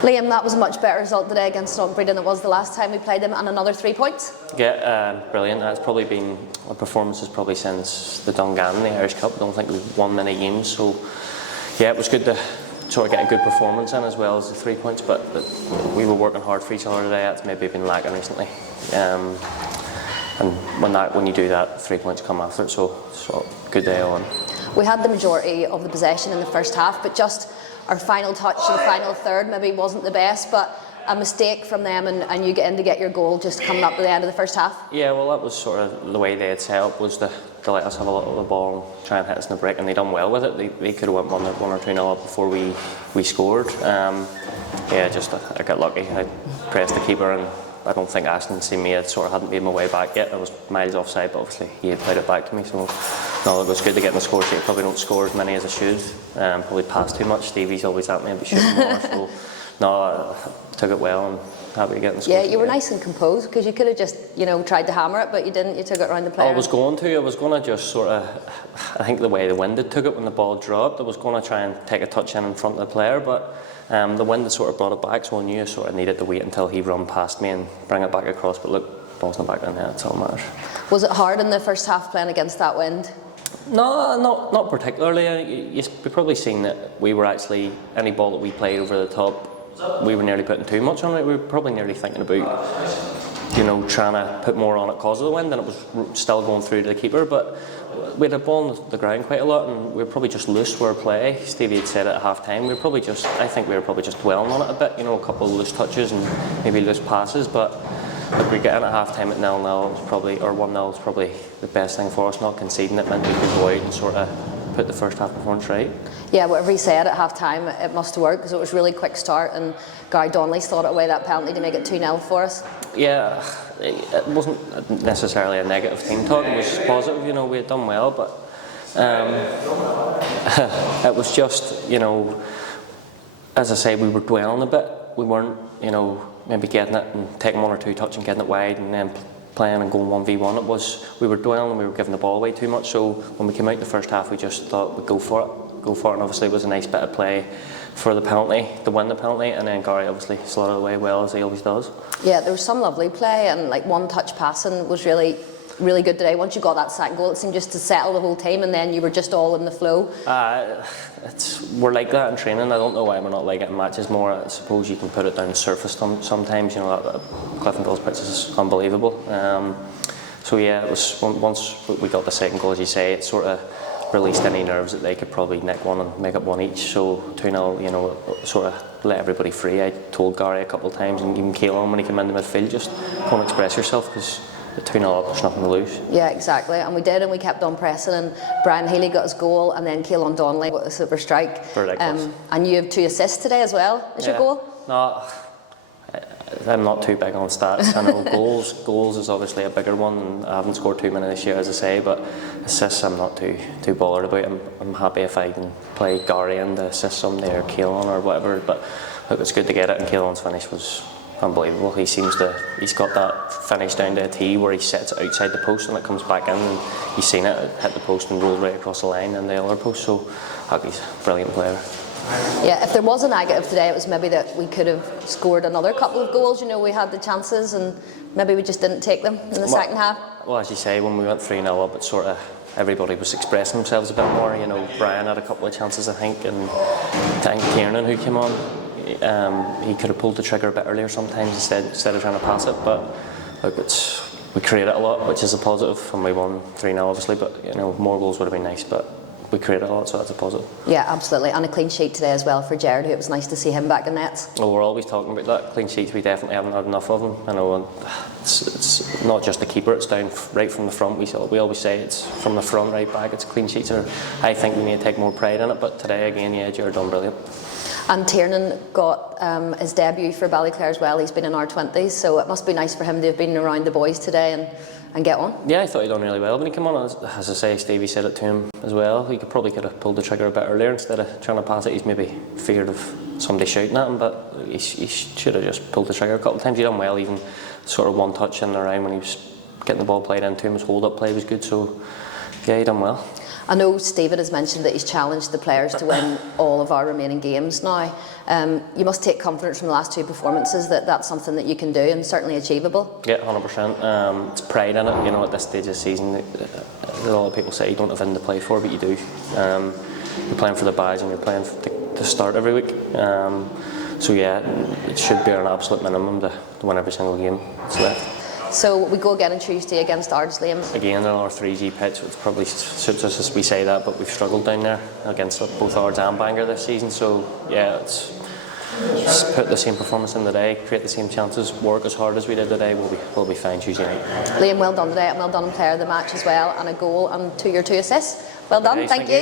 Liam, that was a much better result today against Knockbreda than it was the last time we played them, and another 3 points. Yeah, brilliant. It's probably been our performances probably since the Dungan in the Irish Cup. I don't think we've won many games, so yeah, it was good to sort of get a good performance in as well as the 3 points. But we were working hard for each other today. That's maybe been lacking recently. And when you do that, 3 points come after it. So good day on. We had the majority of the possession in the first half, but just our final touch and final third maybe wasn't the best, but a mistake from them and you get in to get your goal just coming up to the end of the first half. Yeah, well, that was sort of the way they had set up, was to let us have a lot of the ball and try and hit us in the break, and they done well with it. They could have went 1 or 2 nil up before we scored. Yeah, just I got lucky. I pressed the keeper, and I don't think Hassin seen me. I hadn't made my way back yet. I was miles offside, but obviously he had played it back to me. So no, it was good to get in the score sheet. Probably don't score as many as I should. Probably pass too much. Stevie's always at me, I'd be shooting more. So no, I took it well and happy to get in the score sheet. Yeah, you were nice and composed, because you could have just tried to hammer it, but you didn't. You took it around the player. I was going to just sort of. I think the way the wind had took it when the ball dropped, I was going to try and take a touch in front of the player, but the wind had sort of brought it back, so I knew I sort of needed to wait until he run past me and bring it back across. But look, ball's in the back of the net, that's all that matters. Was it hard in the first half playing against that wind? No, not particularly. You've probably seen that we were actually, any ball that we played over the top, we were nearly putting too much on it. We were probably nearly thinking about, trying to put more on it because of the wind, and it was still going through to the keeper. But we had a ball on the ground quite a lot, and we were probably just loose for our play. Stevie had said it at half time. I think we were probably just dwelling on it a bit. A couple of loose touches and maybe loose passes. But if we get in at half time at 0-0, or 1-0, is probably the best thing for us. Not conceding it meant we could go out and sort of put the first half performance right. Yeah, whatever he said at half time, it must have worked, because it was a really quick start, and Gary Donnelly's thought away that penalty to make it 2-0 for us. Yeah, it wasn't necessarily a negative team talk. It was positive. We had done well, but it was just, as I say, we were dwelling a bit. We weren't, maybe getting it and taking 1 or 2 touch and getting it wide and then playing and going 1v1. We were dwelling and we were giving the ball away too much. So when we came out in the first half, we just thought we'd go for it. And obviously it was a nice bit of play for the penalty, to win the penalty, and then Gary obviously slotted away well, as he always does. Yeah, there was some lovely play, and one-touch passing was really good today. Once you got that second goal, it seemed just to settle the whole team, and then you were just all in the flow. We're like that in training. I don't know why we're not like it in matches more. I suppose you can put it down the surface sometimes. Cliftonville's pitch is unbelievable. So yeah, it was once we got the second goal, as you say, it sort of released any nerves that they could probably nick one and make it 1 each. So 2-0, sort of let everybody free. I told Gary a couple of times, and even Keelan when he came into midfield, just go and express yourself, because at 2-0 up, there's nothing to lose. Yeah, exactly, and we did, and we kept on pressing, and Brian Healy got his goal, and then Keelan Donnelly got a super strike. And you have 2 assists today as well. Is your goal? No, I'm not too big on stats. I know goals is obviously a bigger one, and I haven't scored too many this year, as I say, but assists I'm not too bothered about. I'm happy if I can play Gary in to assist somebody, or Keelan or whatever, but look, it's good to get it, and Keelan's finish was unbelievable. He's got that finish down to a T where he sets it outside the post and it comes back in, and he's seen it hit the post and rolled right across the line and the other post, so he's a brilliant player. Yeah, if there was a negative today, it was maybe that we could have scored another couple of goals. We had the chances, and maybe we just didn't take them in the second half. Well, as you say, when we went 3-0 up, it sort of everybody was expressing themselves a bit more. Brian had a couple of chances, I think, and Tiernan, who came on, he could have pulled the trigger a bit earlier sometimes instead of trying to pass it. But look, we created a lot, which is a positive, and we won 3-0 obviously. But more goals would have been nice, but we created a lot, so that's a positive. Yeah, absolutely, and a clean sheet today as well for Jared, who it was nice to see him back in nets. Well, we're always talking about that. Clean sheets, we definitely haven't had enough of them. And it's not just the keeper, it's down right from the front. We always say it's from the front right back, it's clean sheets. I think we need to take more pride in it, but today again, yeah, Jared done brilliant. And Tiernan got his debut for Ballyclare as well. He's been in our 20s, so it must be nice for him to have been around the boys today and get on. Yeah, I thought he'd done really well when he came on. As I say, Stevie said it to him as well. He could have pulled the trigger a bit earlier instead of trying to pass it. He's maybe feared of somebody shouting at him, but he should have just pulled the trigger a couple of times. He done well, even sort of one touch in the round when he was getting the ball played into him. His hold-up play was good, so yeah, he done well. I know Stephen has mentioned that he's challenged the players to win all of our remaining games now. You must take confidence from the last two performances that that's something that you can do and certainly achievable. Yeah, 100%. It's pride in it, you know, at this stage of the season. A lot of people say you don't have anything to play for, but you do. You're playing for the badge and you're playing to start every week. So yeah, it should be an absolute minimum to win every single game that's left. So we go again on Tuesday against Ardsley. Again, on our 3G pitch, which probably suits us as we say that, but we've struggled down there against both Ards and Bangor this season. So yeah, let's put the same performance in today, create the same chances, work as hard as we did today. We'll be fine Tuesday night. Liam, well done today, and well done on player of the match as well, and a goal and your 2 assists. Well done, thank you.